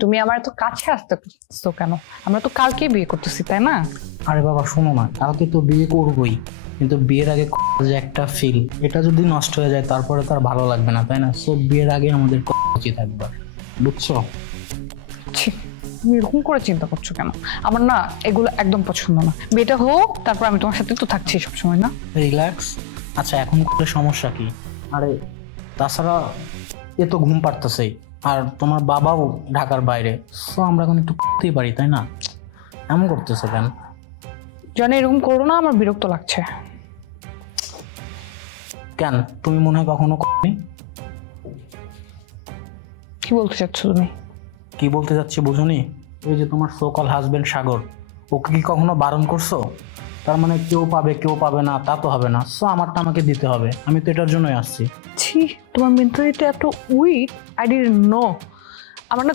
তুমি আমার এত কাছে আসতেছো কেন? আমরা তো কালকে বিয়ে করতেছি, তাই না? আরে বাবা শোনো না, কালকে তো বিয়ে করবোই, কিন্তু বিয়ের আগে যে একটা ফিল, এটা যদি নষ্ট হয়ে যায় তারপরে তো আর ভালো লাগবে না, তাই না? সো বিয়ের আগে আমাদের উচিত একবার, বুঝছো? ছি, তুমি এরকম করে চিন্তা করছো কেন? আমার না এগুলো একদম পছন্দ না। বিয়েটা হোক, তারপর আমি তোমার সাথে তো থাকছি সবসময়, না? রিল্যাক্স। আচ্ছা এখন করলে সমস্যা কি? আরে তাছাড়া এ তো ঘুম পাড়তেছেই, আর তোমার বাবাও ঢাকার বাইরে, সো আমরা এখন একটু করতেই পারি, তাই না? এমন করতেছো কেন? জানি এরকম করো না, আমার বিরক্ত লাগছে। কেন, তুমি মনে হয় কখনো করনি? কি বলতে চাচ্ছ তুমি? কি বলতে যাচ্ছি বুঝুনি? ওই যে তোমার সোকল হাজবেন্ড সাগর, ওকে কি কখনো বারণ করছো? তার মানে কেউ পাবে কেউ পাবে না তা তো হবে না, সো আমারটা আমাকে দিতে হবে, আমি তো এটার জন্যই আসছি। ছি, তোমার মেন্টালিটি এত উইক, আই ডিডন্ট নো। আমার না